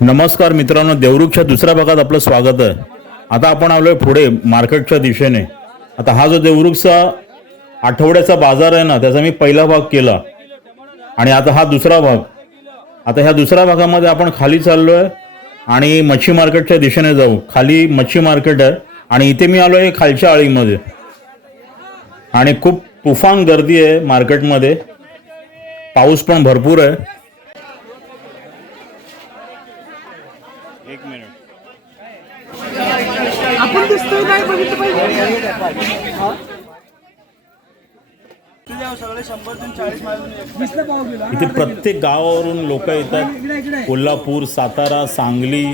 नमस्कार मित्रांनो देवरुखच्या दुसऱ्या भागात आपलं स्वागत आहे. आता आपण आलोय पुढे मार्केटच्या दिशेने. आता हा जो देवरुखचा आठवड्याचा बाजार आहे ना त्याचा मी पहिला भाग केला. आणि आता हा दुसरा भाग. आता ह्या दुसऱ्या भागामध्ये आपण खाली चाललोय आणि मच्छी मार्केटच्या दिशेने जाऊ. खाली मच्छी मार्केट आहे आणि इथे मी आलोय खालच्या आळीमध्ये. आणि खूप तुफान गर्दी आहे मार्केटमध्ये. पाऊस पण भरपूर आहे. आपण दिसतोय नाही बघितलं पाहिजे दिसलं पाहू गेला इथे प्रत्येक गावावरून लोक येतात. कोल्हापूर सातारा सांगली.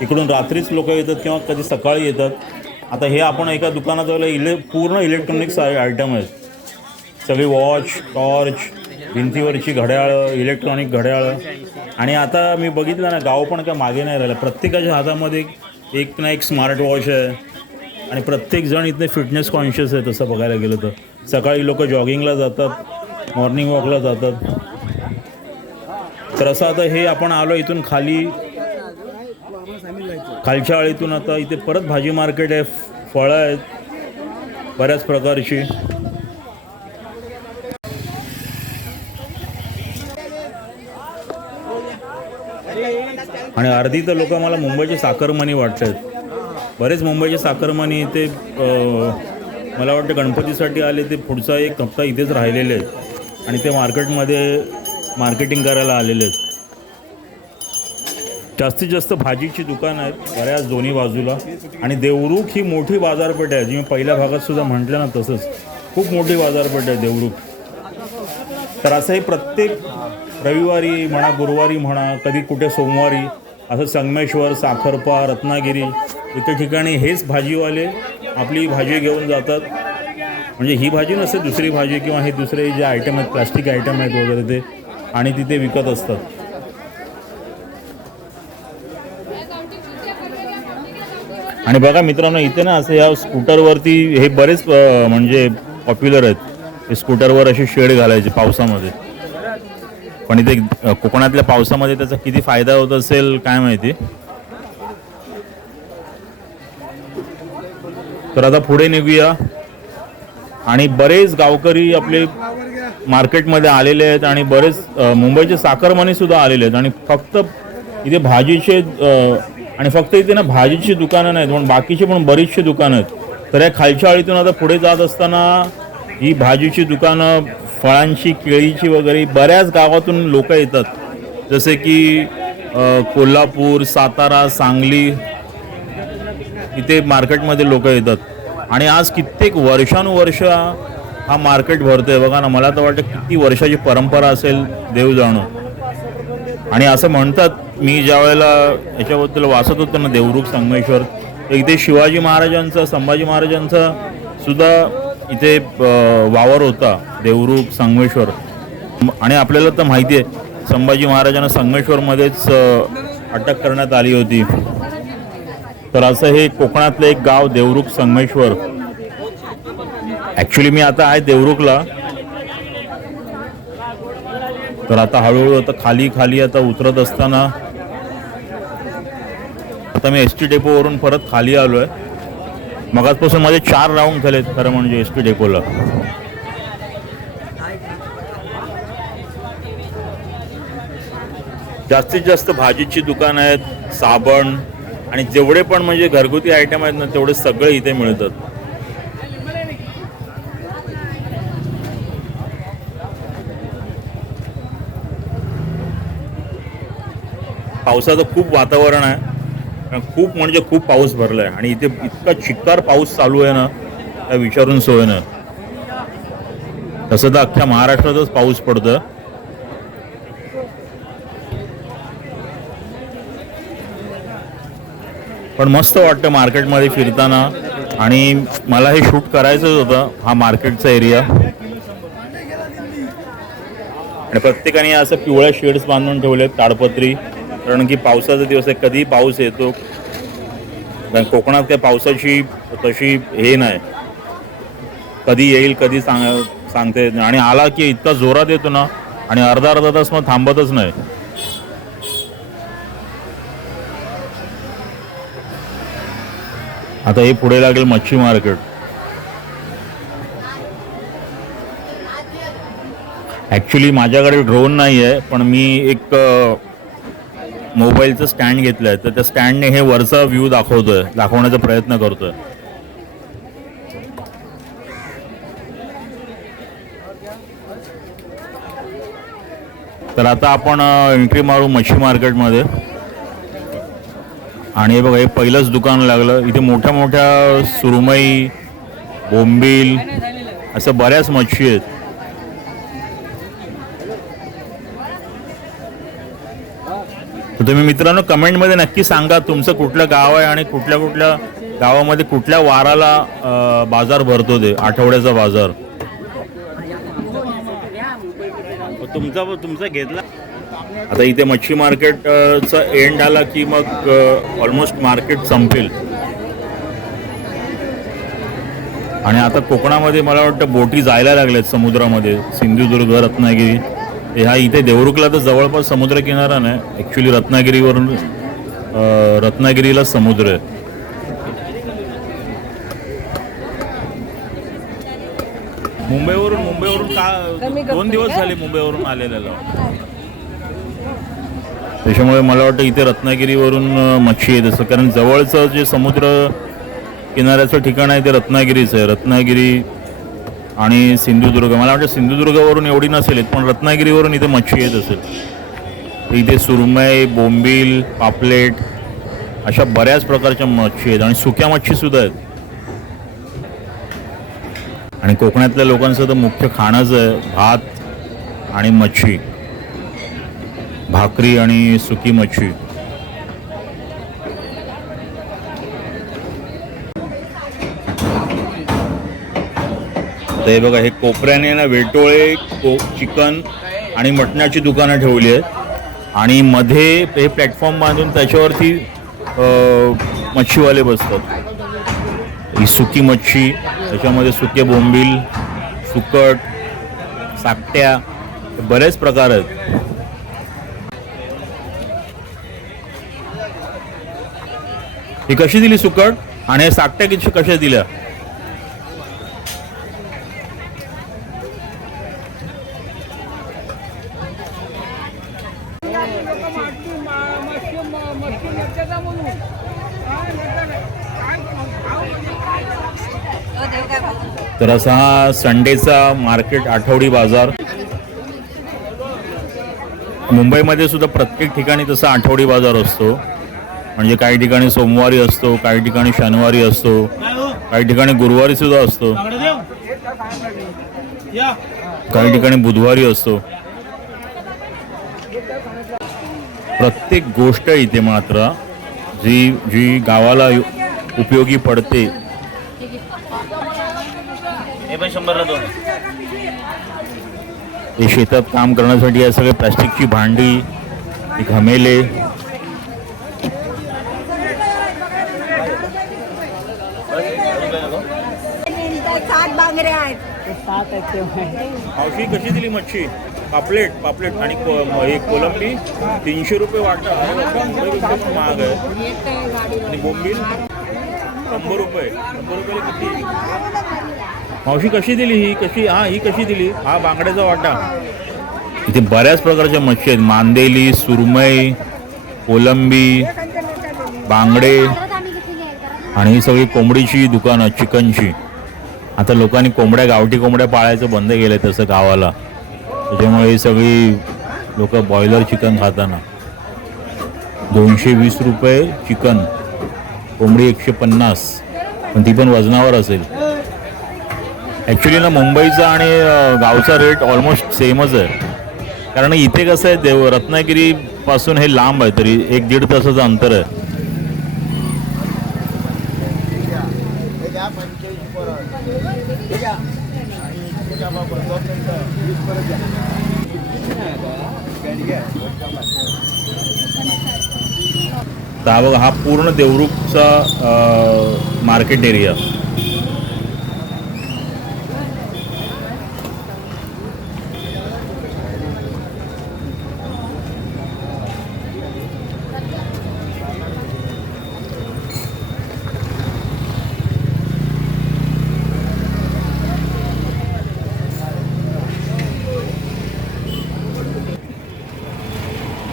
इकडून रात्रीच लोक येतात किंवा कधी सकाळी येतात. आता हे आपण एका दुकानात इले पूर्ण इलेक्ट्रॉनिक्स आयटम आहेत. सगळी वॉच टॉर्च भिंतीवरची घड्याळं इलेक्ट्रॉनिक घड्याळं. आणि आता मी बघितलं ना गाव पण काय मागे नाही राहिलं. प्रत्येकाच्या हातामध्ये एक- एक ना एक स्मार्ट वॉच आहे. आणि प्रत्येक जण इथले फिटनेस कॉन्शियस आहे तसं बघायला गेलं तर. सकाळी लोक जॉगिंगला जातात मॉर्निंग वॉकला जातात. तर असं आता हे आपण आलो इथून खाली खालच्या आळीतून आता इथे परत भाजी मार्केट आहे फळं आहेत बऱ्याच प्रकारची. आणि अर्धी तर लोक मला मुंबईचे साखरमणी वाटतात बरेच मुंबईचे साखरमणी इथे मला वाटतं गणपतीसाठी आले ते पुढचा एक हप्ता इथेच राहिलेले आहेत. आणि ते मार्केटमध्ये मार्केटिंग करायला आलेले आहेत. जास्तीत जास्त भाजीची दुकानं आहेत बऱ्याच दोन्ही बाजूला. आणि देवरुख ही मोठी बाजारपेठ आहे. जी मी पहिल्या भागात सुद्धा म्हटलं ना तसंच. खूप मोठी बाजारपेठ आहे देवरुख. तर असं हे प्रत्येक रविवारी म्हणा गुरुवारी म्हणा कधी कुठे सोमवारी असं संगमेश्वर साखरपा रत्नागिरी इथे ठिकाणी हेच भाजीवाले आपली भाजी घेऊन जातात. म्हणजे ही भाजी नसते दुसरी भाजी किंवा हे दुसरे जे आयटम आहेत प्लास्टिक आयटम आहेत वगैरे ते आणि तिथे विकत असतात. आणि बघा मित्रांनो इथे ना असं या स्कूटरवरती हे बरेच म्हणजे पॉप्युलर आहेत. हे स्कूटरवर असे शेड घालायचे पावसामध्ये. पण इथे कोकणातल्या पावसामध्ये त्याचा किती फायदा होत असेल काय माहिती? तर आता पुढे निघूया. आणि बरेच गावकरी आपले मार्केटमध्ये आलेले आहेत आणि बरेच मुंबईचे साखरमानी सुद्धा आलेले आहेत. आणि फक्त इथे भाजीचे आणि फक्त इथे ना भाजीची दुकानं नाहीत पण बाकीचे पण बरीचशी दुकानं आहेत. तर या खालच्या आळीतून आता पुढे जात असताना ही भाजीची दुकानं फळांची केळीची वगैरे बऱ्याच गावातून लोक येतात. जसे की कोल्हापूर सातारा सांगली इथे मार्केटमध्ये लोक येतात. आणि आज कित्येक वर्षानुवर्ष हा मार्केट भरतोय. बघा ना मला तर वाटतं किती वर्षाची परंपरा असेल देव जाणो. आणि असं म्हणतात मी ज्या वेळेला याच्याबद्दल वाचत होतो ना देवरुख संगमेश्वर तर इथे शिवाजी महाराजांचा संभाजी महाराजांचा सुद्धा इथे वावर होता देवरुख संगमेश्वर. आणि आपल्याला तर माहिती आहे संभाजी महाराजांना संगमेश्वरमध्येच अटक करण्यात आली होती. तर असं हे कोकणातलं एक गाव देवरुख संगमेश्वर. ॲक्च्युली मी आता आहे देवरुखला. तर आता हळूहळू आता खाली खाली आता उतरत असताना आता मी एस टी डेपोवरून परत खाली आलो आहे मगाचपासून माझे चार राऊंड झालेत खरं म्हणजे एस टी डेपोला जास्तीत जास्त भाजीची दुकानं आहेत साबण आणि जेवढे पण म्हणजे घरगुती आयटम आहेत ना तेवढे सगळे इथे मिळतात. पावसाचं खूप वातावरण आहे. खूप म्हणजे खूप पाऊस भरला आहे आणि इथे इतका चिक्कार पाऊस चालू आहे ना त्या विचारून सोय ना तसं तर अख्ख्या महाराष्ट्रातच पाऊस पडतं पण मस्त वाटतं मार्केटमध्ये फिरताना. आणि मला हे शूट करायचंच होतं हा मार्केटचा एरिया. आणि प्रत्येकाने असं पिवळ्या शेड्स बांधून ठेवले ताडपत्री कारण की पावसाचा दिवस आहे कधी पाऊस येतो कारण कोकणात काय पावसाची तशी हे नाही. कधी येईल कधी सांग सांगता येत नाही. आणि आला की इतका जोरात येतो ना आणि अर्धा अर्धा तास मग थांबतच नाही. आता हे पुढे लागेल मच्छी मार्केट. ॲक्च्युली माझ्याकडे ड्रोन नाही आहे पण मी एक मोबाईलचं स्टँड घेतलं आहे तर त्या स्टँडने हे वरचा व्ह्यू दाखवतोय दाखवण्याचा प्रयत्न करतोय. तर आता आपण एंट्री मारू मच्छी मार्केटमध्ये. आणि हे बघा हे पहिलंच दुकान लागलं. इथे मोठ्या मोठ्या सुरमई बोंबील असं बऱ्याच मच्छी आहेत. तर तुम्ही मित्रांनो कमेंटमध्ये नक्की सांगा तुमचं कुठलं गाव आहे आणि कुठल्या कुठल्या गावामध्ये कुठल्या वाराला बाजार भरतो ते आठवड्याचा बाजार. तुमचा तुमचा घेतला. आता इथे मच्छी मार्केट अ, चा एंड आला की मग ऑलमोस्ट मार्केट संपेल. आणि आता कोकणामध्ये मला वाटतं बोटी जायला लागल्यात समुद्रामध्ये. सिंधुदुर्ग रत्नागिरी. ह्या इथे देवरुखला तर जवळपास समुद्र किनारा नाही. ॲक्च्युली रत्नागिरीवरून रत्नागिरीला समुद्र आहे. मुंबईवरून मुंबईवरून का दोन दिवस झाले मुंबईवरून आलेल्याला. त्याच्यामुळे मला वाटतं इथे रत्नागिरीवरून मच्छी येत असं कारण जवळचं जे समुद्र किनाऱ्याचं ठिकाण आहे ते रत्नागिरीचं आहे. रत्नागिरी आणि सिंधुदुर्ग. मला वाटतं सिंधुदुर्गावरून एवढी नसेल येत, पण रत्नागिरीवरून इथे मच्छी येत असेल. इथे सुरमई बोंबील पापलेट अशा बऱ्याच प्रकारच्या मच्छी आहेत आणि सुक्या मच्छीसुद्धा आहेत. आणि कोकणातल्या लोकांचं तर मुख्य खाणंच आहे भात आणि मच्छी. भाकरी आणि सुकी मच्छी. तर हे बघा हे कोपऱ्याने ना वेटोळे को चिकन आणि मटणाची दुकानं ठेवली आहेत. आणि मध्ये हे प्लॅटफॉर्म बांधून त्याच्यावरती मच्छीवाले बसतात. ही सुकी मच्छी त्याच्यामध्ये सुके बोंबील सुकट साकट्या बरेच प्रकार आहेत. ही कशी दिली सुकट आणि हे साकट्या किती कशा दिल्या? तर असा हा संडेचा मार्केट आठवडी बाजार. मुंबईमध्ये सुद्धा प्रत्येक ठिकाणी तसा आठवडी बाजार असतो. म्हणजे काही ठिकाणी सोमवारी असतो काही ठिकाणी शनिवारी असतो काही ठिकाणी गुरुवारी सुद्धा असतो. काही ठिकाणी बुधवारी असतो. प्रत्येक गोष्ट इथे मात्र जी जी गावाला उपयोगी पडते. हे शेतात काम करण्यासाठी या सगळे प्लास्टिकची भांडी घमेले सात बांगडे आहेत मावशी कशी दिली मच्छी? पापलेट पापलेट. आणि को- हे कोलंबी तीनशे रुपये वाटा. अरे रुपये पण महाग आहे आणि बोंबील शंभर रुपये. शंभर रुपये किती? मावशी कशी दिली ही? कशी? हा ही कशी दिली? हा बांगड्याचा वाटा. इथे बऱ्याच प्रकारच्या मच्छी आहेत. मांदेली सुरमई कोलंबी बांगडे. आणि ही सगळी कोंबडीची दुकानं चिकनची. आता लोकांनी कोंबड्या गावठी कोंबड्या पाळायचं बंद केलंय तसं गावाला. त्याच्यामुळे ही सगळी लोक बॉयलर चिकन खाताना. दोनशे वीस रुपये चिकन कोंबडी एकशे पन्नास. पण ती पण वजनावर असेल. ॲक्च्युली ना मुंबईचा आणि गावचा रेट ऑलमोस्ट सेमच आहे. कारण इथे कसं आहे देव रत्नागिरीपासून हे लांब आहे तरी एक दीड तासाचं अंतर आहे. तर हा बघा हा पूर्ण देवरुखचा मार्केट एरिया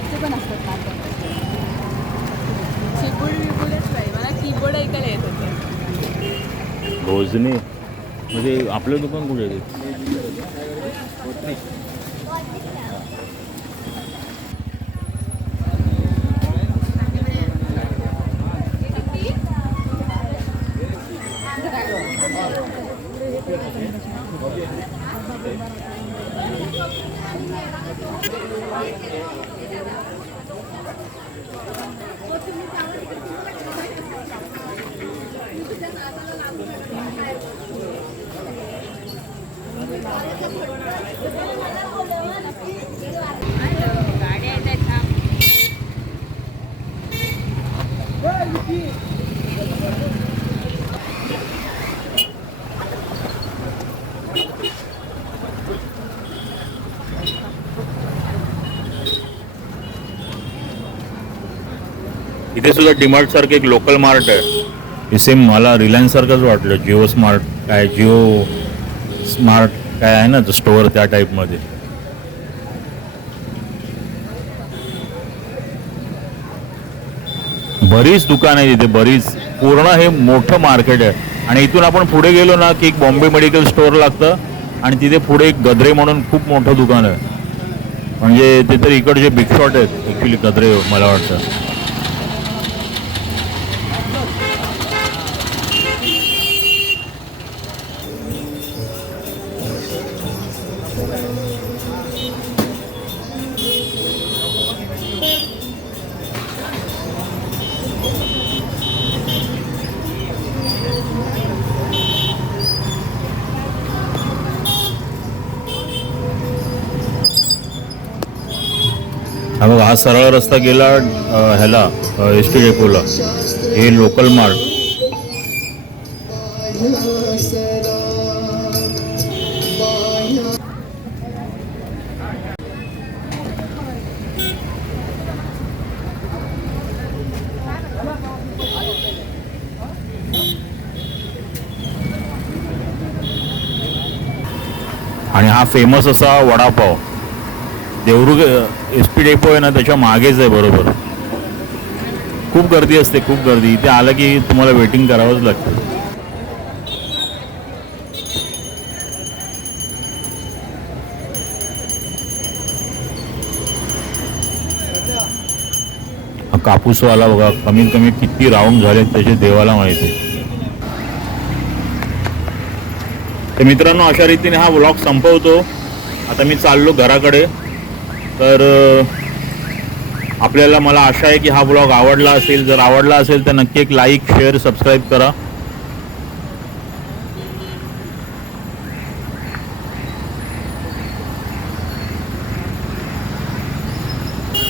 ते पण असतात नाटक कीबोर्ड बिबोर्डच नाही मला कीबोर्ड ऐकायला येत होते म्हणजे आपलं दुकान कुठे आहे ते? इथे सुद्धा डिमार्ट सारखं एक लोकल मार्ट आहे. सेम मला रिलायन्स सारखंच वाटलं. जिओ स्मार्ट काय? जिओ स्मार्ट काय आहे ना स्टोअर त्या टाईपमध्ये बरीच दुकान आहे तिथे बरीच. पूर्ण हे मोठं मार्केट आहे. आणि इथून आपण पुढे गेलो ना की एक बॉम्बे मेडिकल स्टोअर लागतं. आणि तिथे पुढे एक गद्रे म्हणून खूप मोठं दुकान आहे. म्हणजे ते तर इकडचे बिग शॉट आहेत ॲक्च्युली गद्रे मला वाटतं. हा हा सरळ रस्ता गेला ह्याला एस टी डेपोला. हे लोकल मार्ट आणि हा फेमस असा vada pav. Devrukh S P depot आहे ना त्याच्या मागेच आहे बरोबर. खूप गर्दी असते खूप गर्दी. इथे आलं की तुम्हाला वेटिंग करावंच लागतं. कापूसवाला बघा कमीत कमी किती राऊंड झाले त्याचे देवाला माहिती तर मित्रांनो अशा रीतीने हा व्लॉग संपवतो. आता मी चाललो घराकडे. तर आपल्याला मला आशा आहे की हा ब्लॉग आवडला असेल. जर आवडला असेल तर नक्की एक लाईक शेअर सबस्क्राईब करा.